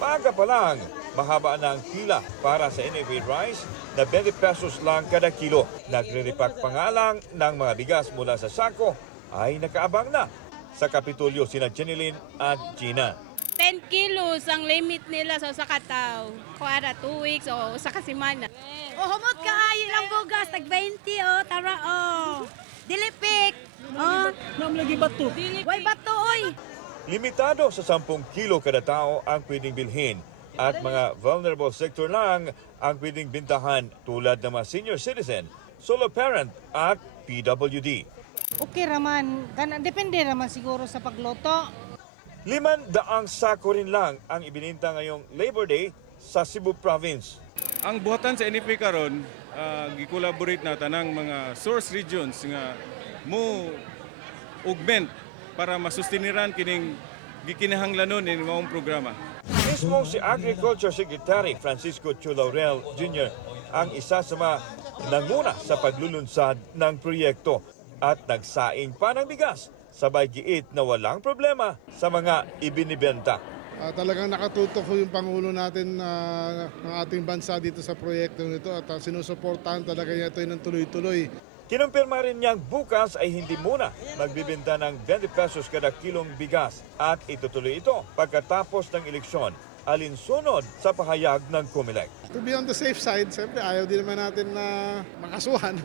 Maaga pa lang, mahaba na ang pila para sa NFA rice na 20 pesos lang kada kilo. Nagre-repack pa nga lang ng mga bigas mula sa sako ay nakaabang na. Sa Kapitolyo, sina Jenilyn at Gina. 10 kilos ang limit nila sa kataw. Kuwara 2 weeks o sa kasimana. O humot ka ayo lang bugas tag 20 tara Dilipik. Nam lagi bato. Way bato oy. Limitado sa 10 kilo kada tao ang pwedeng bilhin at mga vulnerable sector lang ang pwedeng bintahan tulad ng mga senior citizen, solo parent at PWD. Okay raman, depende raman siguro sa pagluto. 500 sako rin lang ang ibininta ngayong Labor Day sa Cebu Province. Ang buhatan sa NFA karon, gi-collaborate na tanang mga source regions nga mo augment para masustiniran kining gikinahanglanon ini maong programa. Mismo si Agriculture Secretary Francisco Chulaurel Jr. ang isa sa mga nanguna sa paglulunsad ng proyekto at nagsaing pa ng bigas. Sabay giit na walang problema sa mga ibinibenta. Talagang nakatutok po yung Pangulo natin ng ating bansa dito sa proyekto nito at sinusuportahan talaga niya ito ng tuloy-tuloy. Kinumpirma rin niyang bukas ay hindi muna magbibenta ng 20 pesos kada kilong bigas at itutuloy ito pagkatapos ng eleksyon alinsunod sa pahayag ng COMELEC. To be on the safe side, siyempre ayaw din naman natin na makasuhan.